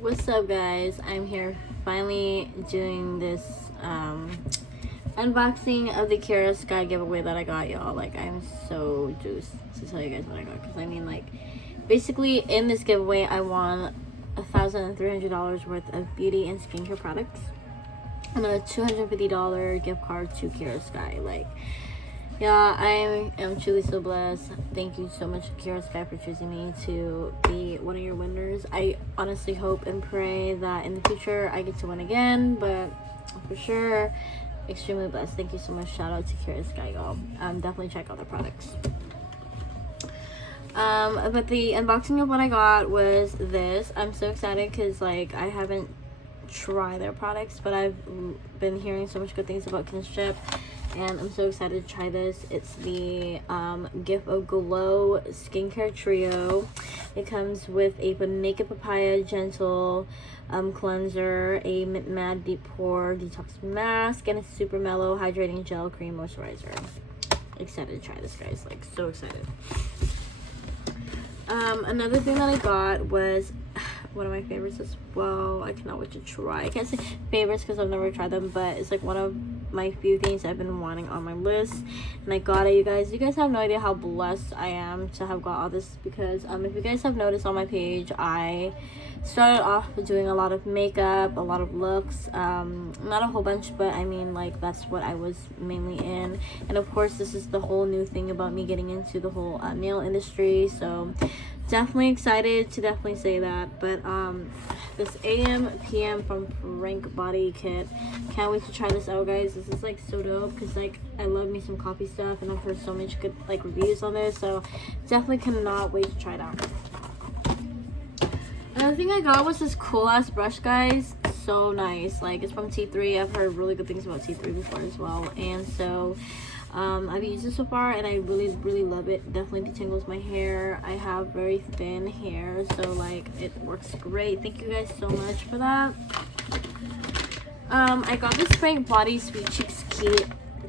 What's up, guys? I'm here finally doing this unboxing of the Kiara Sky giveaway that I got, y'all. Like, I'm so juiced to tell you guys what I got, because I mean, like, basically in this giveaway I won $1,300 worth of beauty and skincare products and a $250 gift card to Kiara Sky. Like, yeah, I am truly so blessed. Thank you so much, Kiara Sky, for choosing me to be one of your winners. I honestly hope and pray that in the future I get to win again, but for sure, extremely blessed. Thank you so much. Shout out to Kiara Sky, y'all. Definitely check out their products. But the unboxing of what I got was this. I'm so excited because, like, I haven't tried their products, but I've been hearing so much good things about Kinship, and I'm so excited to try this. It's the Gift of Glow Skincare Trio. It comes with a Naked Papaya Gentle cleanser, a Mad Deep Pore Detox Mask, and a Super Mellow Hydrating Gel Cream Moisturizer. Excited to try this, guys. Like, so excited. Another thing that I got was one of my favorites as well. I cannot wait to try. I can't say favorites because I've never tried them, but it's like one of my few things I've been wanting on my list, and I got it, you guys. You guys have no idea how blessed I am to have got all this, because if you guys have noticed on my page, I started off doing a lot of makeup, a lot of looks, not a whole bunch, but I mean, like, that's what I was mainly in. And of course, this is the whole new thing about me getting into the whole nail industry, so definitely excited to definitely say that. But this AM PM from Frank Body Kit, can't wait to try this out, guys. This is like so dope, because like I love me some coffee stuff, and I've heard so much good like reviews on this, so definitely cannot wait to try it out. Another thing I got was this cool ass brush, guys. So nice. Like, it's from T3. I've heard really good things about T3 before as well, and so I've used it so far, and I really love it. Definitely detangles my hair. I have very thin hair, so like it works great. Thank you guys so much for that. I got this Frank Body Sweet Cheeks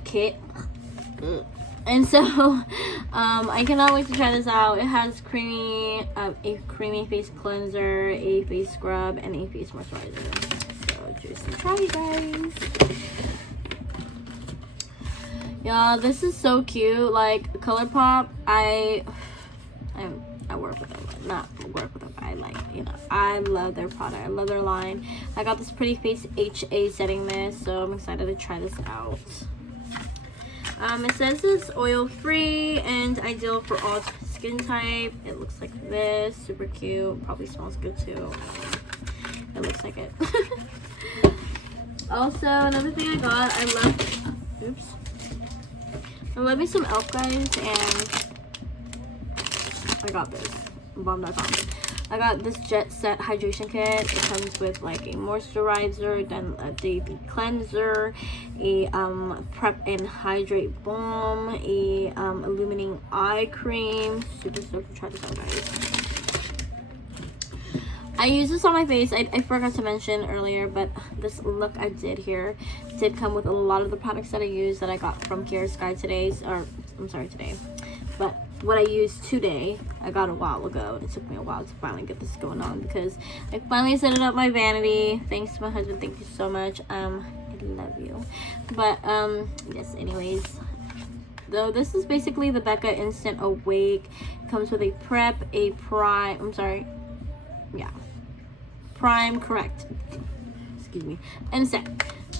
kit. And so I cannot wait to try this out. It has a creamy face cleanser, a face scrub, and a face moisturizer. So just try it, guys. Yeah, this is so cute. Like, ColourPop, I work with them. Not work with them. I like, you know, I love their product. I love their line. I got this Pretty Face HA setting mist, so I'm excited to try this out. It says it's oil free and ideal for all skin type. It looks like this. Super cute. Probably smells good too. It looks like it. Also, another thing I got, I love me some e.l.f., guys, and I got this bomb.com. I got this Jet Set hydration kit. It comes with like a moisturizer, then a daily cleanser, a prep and hydrate balm, a illuminating eye cream. Super stoked to try this out, guys. I use this on my face. I forgot to mention earlier, but this look I did here did come with a lot of the products that I use that I got from Kiara Sky today, but what I used today, I got a while ago. It took me a while to finally get this going on, because I finally set it up my vanity. Thanks to my husband. Thank you so much. I love you. But yes, anyways, though, this is basically the Becca Instant Awake. It comes with a prep, a prime, prime, correct, excuse me, and set.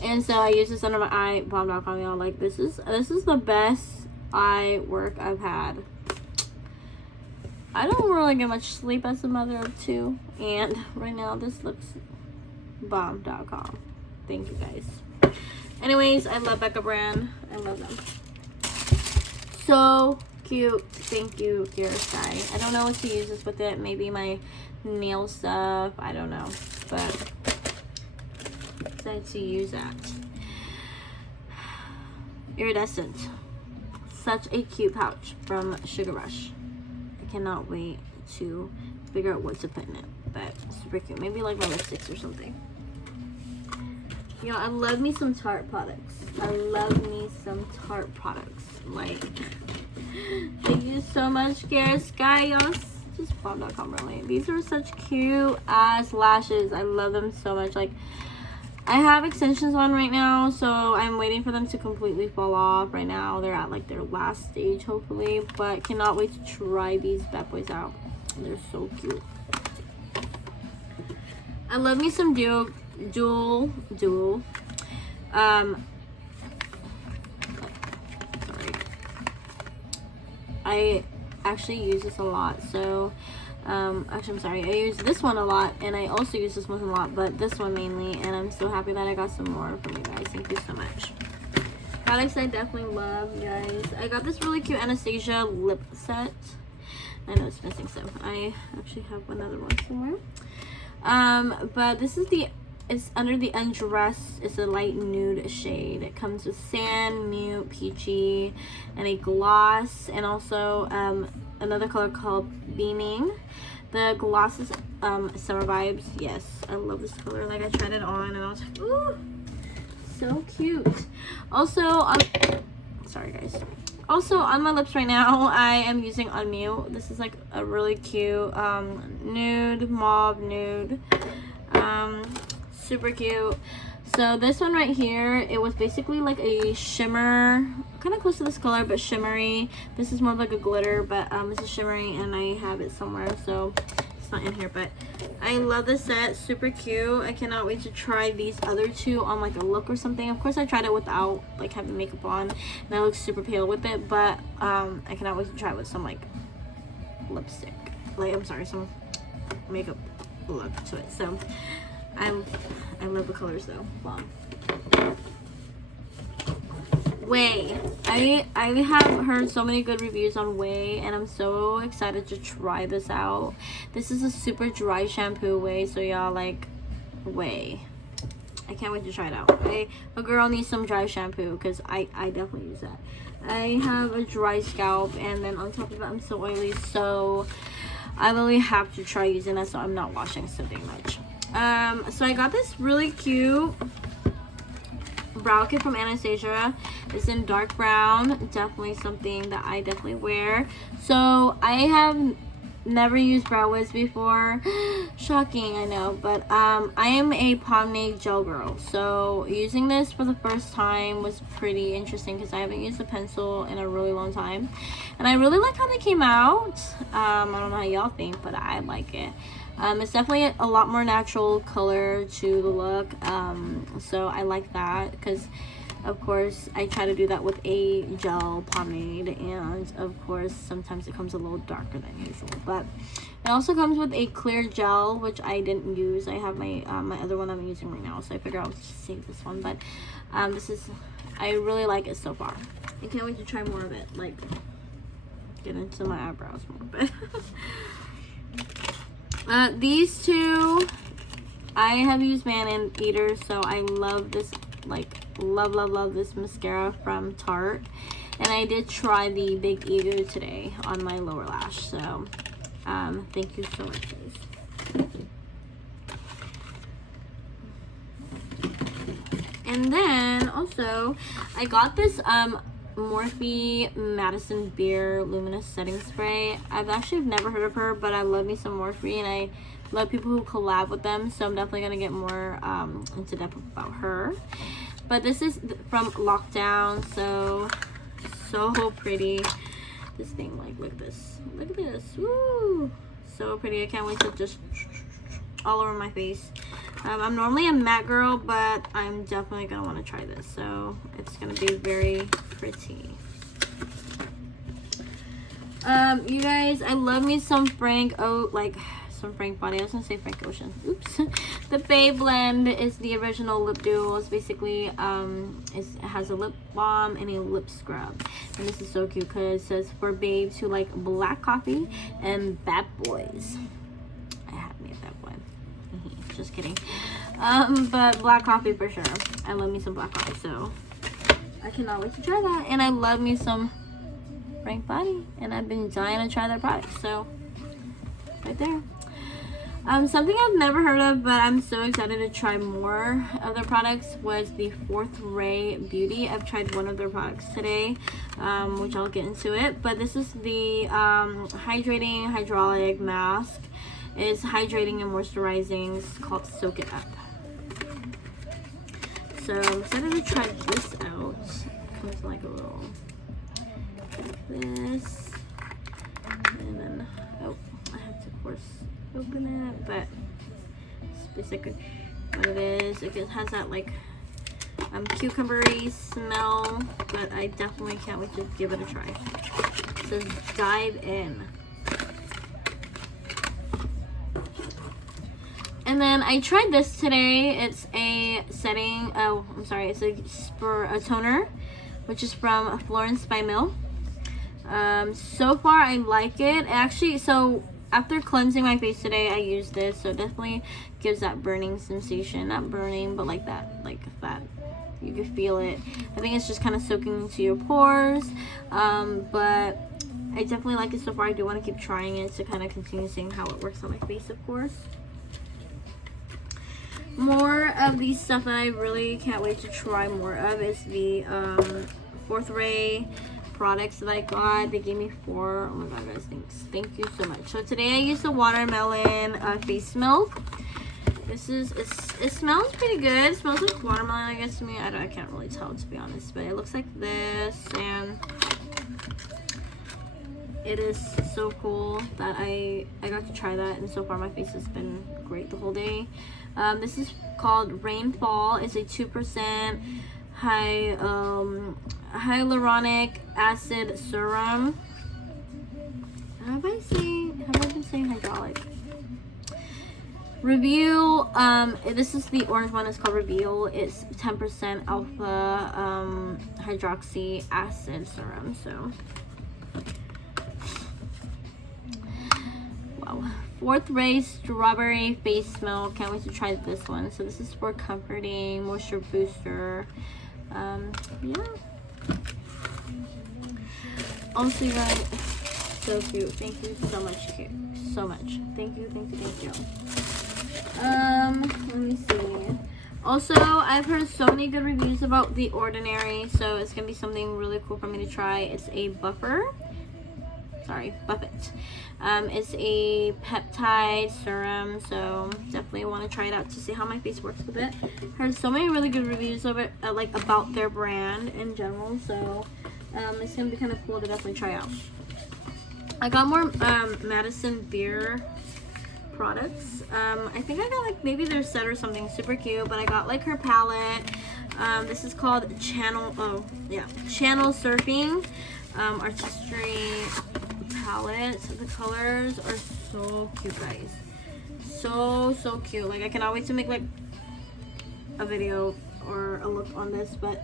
And so I use this under my eye, bomb.com, y'all. Like, this is the best eye work I've had. I don't really get much sleep as a mother of two, and right now this looks bomb.com. Thank you, guys. Anyways, I love Becca brand. I love them. So cute. Thank you, Kiara Sky. I don't know what to use this with it. Maybe my nail stuff. I don't know, but excited to use that. Iridescent. Such a cute pouch from Sugar Rush. I cannot wait to figure out what to put in it, but super cute. Maybe like my lipsticks or something. You know, I love me some Tarte products. Like, thank you so much, Kiara Sky. Y'all is bomb.com really. These are such cute ass lashes. I love them so much. Like, I have extensions on right now, so I'm waiting for them to completely fall off. Right now they're at like their last stage, hopefully, but cannot wait to try these bad boys out. They're so cute. I love me some dual sorry, I actually use this a lot. So actually, I'm sorry, I use this one a lot, and I also use this one a lot, but this one mainly, and I'm so happy that I got some more from you guys. Thank you so much. Products I definitely love, you guys. I got this really cute Anastasia lip set. I know it's missing some. I actually have another one somewhere. But this is it's under the Undress. It's a light nude shade. It comes with sand, mute, peachy, and a gloss, and also another color called Beaming. The gloss is summer vibes. Yes, I love this color. Like, I tried it on and I was like, ooh, so cute. Also, sorry guys. Also, on my lips right now, I am using Unmute. This is like a really cute nude, mauve nude. Super cute. So this one right here, it was basically like a shimmer, kind of close to this color, but shimmery. This is more of like a glitter, but this is shimmery, and I have it somewhere, so it's not in here. But I love this set. Super cute. I cannot wait to try these other two on like a look or something. Of course, I tried it without like having makeup on, and I look super pale with it, but I cannot wait to try it with some like lipstick, like, I'm sorry, some makeup look to it. So I love the colors though. Wow. Way. I have heard so many good reviews on Way, and I'm so excited to try this out. This is a super dry shampoo, Way, so y'all, like, Way. I can't wait to try it out. Okay? A girl needs some dry shampoo, because I definitely use that. I have a dry scalp, and then on top of it, I'm so oily, so I really have to try using that, so I'm not washing so dang much. So I got this really cute brow kit from Anastasia. It's in dark brown. Definitely something that I definitely wear. So I have never used brow wiz before. Shocking, I know, but I am a pomade gel girl, so using this for the first time was pretty interesting because I haven't used a pencil in a really long time, and I really like how they came out. I don't know how y'all think, but I like it. It's definitely a lot more natural color to the look, so I like that because of course I try to do that with a gel pomade, and of course sometimes it comes a little darker than usual, but it also comes with a clear gel, which I didn't use. I have my my other one I'm using right now, so I figured I'll just save this one, but this is, I really like it so far. I can't wait to try more of it, like get into my eyebrows more, but these two I have used Man Eater, so I love this, like love this mascara from Tarte, and I did try the Big Eater today on my lower lash, so thank you so much, guys. And then also I got this Morphe Madison Beer Luminous Setting Spray. I've actually never heard of her, but I love me some Morphe, and I love people who collab with them, so I'm definitely gonna get more into depth about her. But this is from Lockdown, so pretty. This thing, like, look at this, woo, so pretty. I can't wait to just all over my face. I'm normally a matte girl, but I'm definitely gonna want to try this, so it's gonna be very pretty. You guys, I love me some Frank Body. I was gonna say Frank Ocean. Oops. The Bay Blend is the original lip duo. It's basically it has a lip balm and a lip scrub, and this is so cute because it says for babes who like black coffee and bad boys. I have me a bad boy. Just kidding. But black coffee for sure. I love me some black coffee, so I cannot wait to try that. And I love me some Frank Body, and I've been dying to try their products, so right there. Something I've never heard of, but I'm so excited to try more of their products, was the Fourth Ray Beauty. I've tried one of their products today, which I'll get into it. But this is the hydrating hydraulic mask. It's hydrating and moisturizing. It's called Soak It Up. So I'm excited to try this out. It comes in like a little like this, and then I have to of course open it, but it's basically what it is. It has that like cucumbery smell, but I definitely can't wait to give it a try. So dive in. And then I tried this today. It's a setting, it's a toner, which is from Florence by Mill. So far I like it. Actually, so after cleansing my face today, I used this, so it definitely gives that burning sensation. Not burning, but like that, you can feel it. I think it's just kind of soaking into your pores, but I definitely like it so far. I do want to keep trying it to kind of continue seeing how it works on my face, of course. More of these stuff that I really can't wait to try more of is the Fourth Ray products that I got. They gave me 4. Oh my god, guys, thank you so much. So today I used the watermelon face milk. This is it smells pretty good. It smells like watermelon, I guess, to me. I can't really tell, to be honest, but it looks like this, and it is so cool that I got to try that, and so far my face has been great the whole day. This is called Rainfall. It's a 2% hyaluronic acid serum. Have I been saying hydraulic? Reveal, this is the orange one. It's called Reveal. It's 10% alpha hydroxy acid serum. So wow. Fourth Ray Strawberry Face Milk. Can't wait to try this one. So this is for comforting moisture booster. Yeah. Also, you guys, so cute. Thank you so much. So much. Thank you. Let me see. Also, I've heard so many good reviews about The Ordinary, so it's gonna be something really cool for me to try. It's a Buffet. It's a peptide serum, so definitely want to try it out to see how my face works with it. Heard so many really good reviews of it, like about their brand in general, so it's gonna be kind of cool to definitely try out. I got more Madison Beer products. I think I got like maybe their set or something super cute, but I got like her palette. This is called Channel Surfing Artistry palette. The colors are so cute, guys. So cute. Like, I cannot wait to make like a video or a look on this, but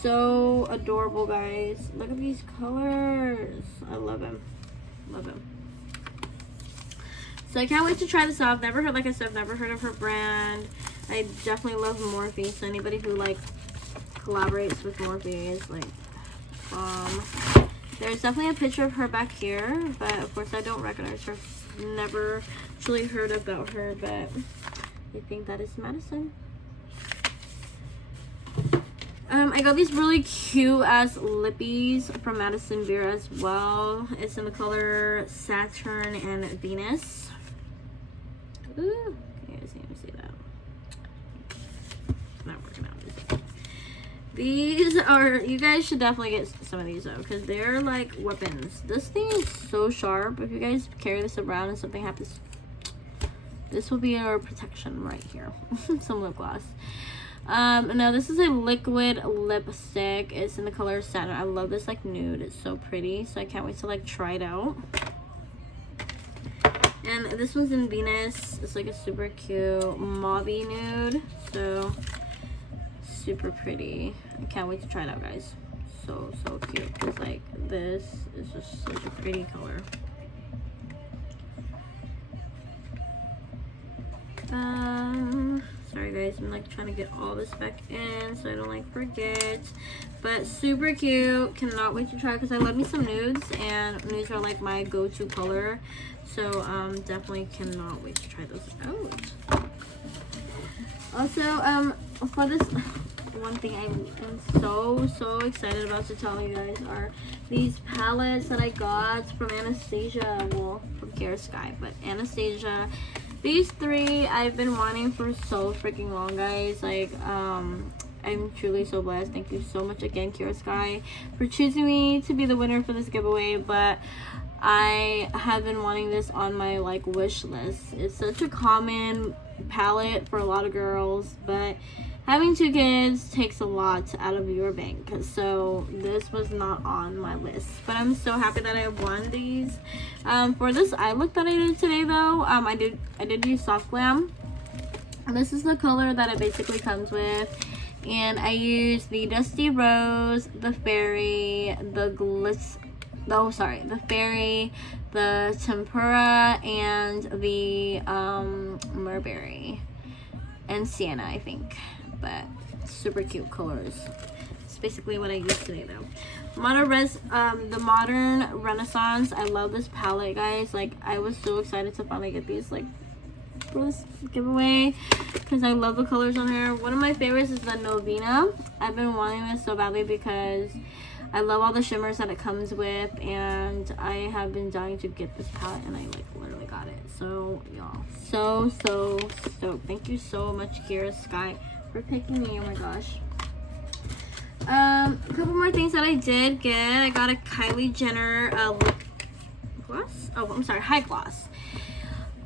so adorable, guys. Look at these colors. I love them. So I can't wait to try this out. I've never heard, like I said, I've never heard of her brand. I definitely love Morphe, so anybody who like collaborates with Morphe is like there's definitely a picture of her back here, but of course I don't recognize her. Never truly heard about her, but I think that is Madison. I got these really cute ass lippies from Madison Beer as well. It's in the color Saturn and Venus. Ooh, can you guys see that? It's not working out. These are, you guys should definitely get some of these though, because they're like weapons. This thing is so sharp. If you guys carry this around and something happens, this will be your protection right here. Some lip gloss. Now this is a liquid lipstick. It's in the color Satin. I love this like nude. It's so pretty, so I can't wait to like try it out. And this one's in Venus. It's like a super cute mauve nude, so super pretty. I can't wait to try it out, guys. So cute. It's like, this is just such a pretty color. Sorry Sorry guys, I'm like trying to get all this back in so I don't like forget. But super cute. Cannot wait to try because I love me some nudes, and nudes are like my go-to color. So definitely cannot wait to try those out. Also, for this, one thing I'm so excited about to tell you guys are these palettes that I got from Anastasia. Well, from Kiara Sky, but Anastasia. These three I've been wanting for so freaking long, guys. Like, I'm truly so blessed. Thank you so much again, Kiara Sky, for choosing me to be the winner for this giveaway. But I have been wanting this on my like wish list. It's such a common palette for a lot of girls, but having 2 kids takes a lot out of your bank, so this was not on my list. But I'm so happy that I won these. For this eye look that I did today though, I did use Soft Glam. This is the color that it basically comes with, and I used the Dusty Rose, the Fairy, the Fairy, the Tempura, and the Mulberry and Sienna, I think. But super cute colors. It's basically what I used today though. The Modern Renaissance. I love this palette, guys. Like, I was so excited to finally get these like for this giveaway because I love the colors on here. One of my favorites is the Novena. I've been wanting this so badly because I love all the shimmers that it comes with, and I have been dying to get this palette, and I like literally got it. So y'all, so thank you so much, Kiara Sky, for picking me. Oh my gosh. A couple more things that I did get. I got a Kylie Jenner lip gloss. Oh, I'm sorry, high gloss.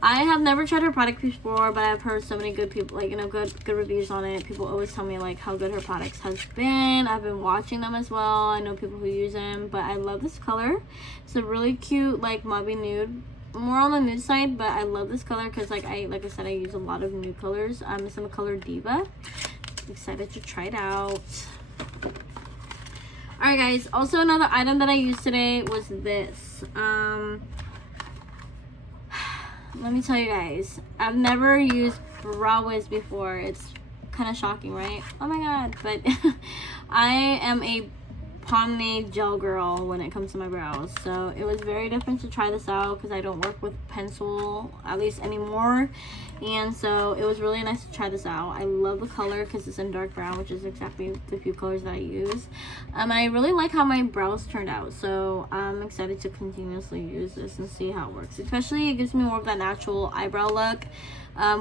I have never tried her product before, but I've heard so many good people, like, you know, good reviews on it. People always tell me like how good her products has been. I've been watching them as well. I know people who use them, but I love this color. It's a really cute like mauvey nude, more on the nude side, but I love this color because like I said, I use a lot of nude colors. It's in the color Diva. Excited to try it out. Alright guys, also another item that I used today was this. Let me tell you guys, I've never used Brow Wiz before. It's kind of shocking, right? Oh my god. But I am a pomade gel girl when it comes to my brows, so it was very different to try this out because I don't work with pencil, at least anymore, and so it was really nice to try this out. I love the color because it's in dark brown, which is exactly the few colors that I use. I really like how my brows turned out, so I'm excited to continuously use this and see how it works. Especially it gives me more of that natural eyebrow look.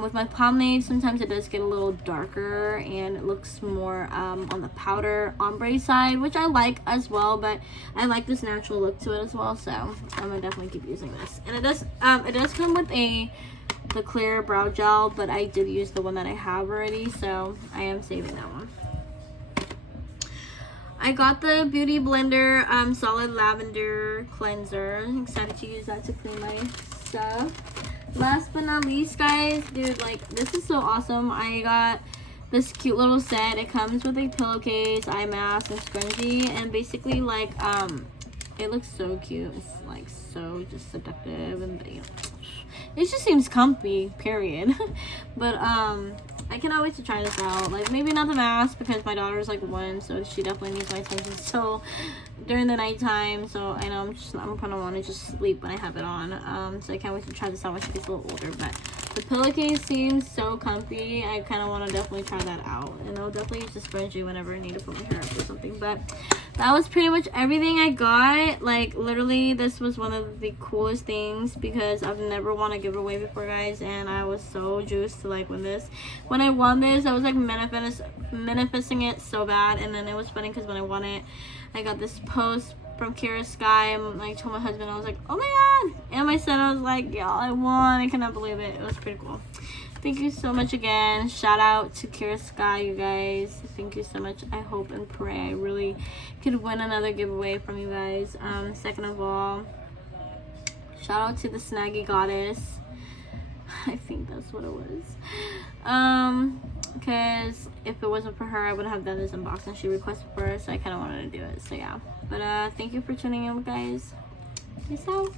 With my pomade, sometimes it does get a little darker and it looks more on the powder ombre side, which I like as well, but I like this natural look to it as well, so I'm gonna definitely keep using this. And it does come with the clear brow gel, but I did use the one that I have already, so I am saving that one. I got the Beauty Blender Solid Lavender Cleanser. I'm excited to use that to clean my stuff. Last but not least, guys, dude, like, this is so awesome. I got this cute little set. It comes with a pillowcase, eye mask, and scrunchie, and basically, like, it looks so cute. It's like so just seductive, and you know, it just seems comfy, period. But I cannot wait to try this out. Like, maybe not the mask because my daughter's like 1, so she definitely needs my attention still during the nighttime. So I know I'm gonna want to just sleep when I have it on. So I can't wait to try this out when she gets a little older. But the pillowcase seems so comfy. I kind of want to definitely try that out, and I'll definitely use the scrunchie whenever I need to put my hair up or something. But that was pretty much everything I got. Like, literally, this was one of the coolest things because I've never won a giveaway before, guys, and I was so juiced to like win this. When I won this, I was like manifesting it so bad, and then it was funny because when I won it, I got this post from Kiara Sky, and I told my husband, I was like, oh my god, and my son, I was like, y'all, I won. I cannot believe it. It was pretty cool. Thank you so much again. Shout out to Kiara Sky, you guys. Thank you so much. I hope and pray I really could win another giveaway from you guys. Second of all, shout out to the Snaggy Goddess. I think that's what it was. Because if it wasn't for her, I wouldn't have done this unboxing. She requested for it, so I kind of wanted to do it. So yeah. But thank you for tuning in, guys. Peace out.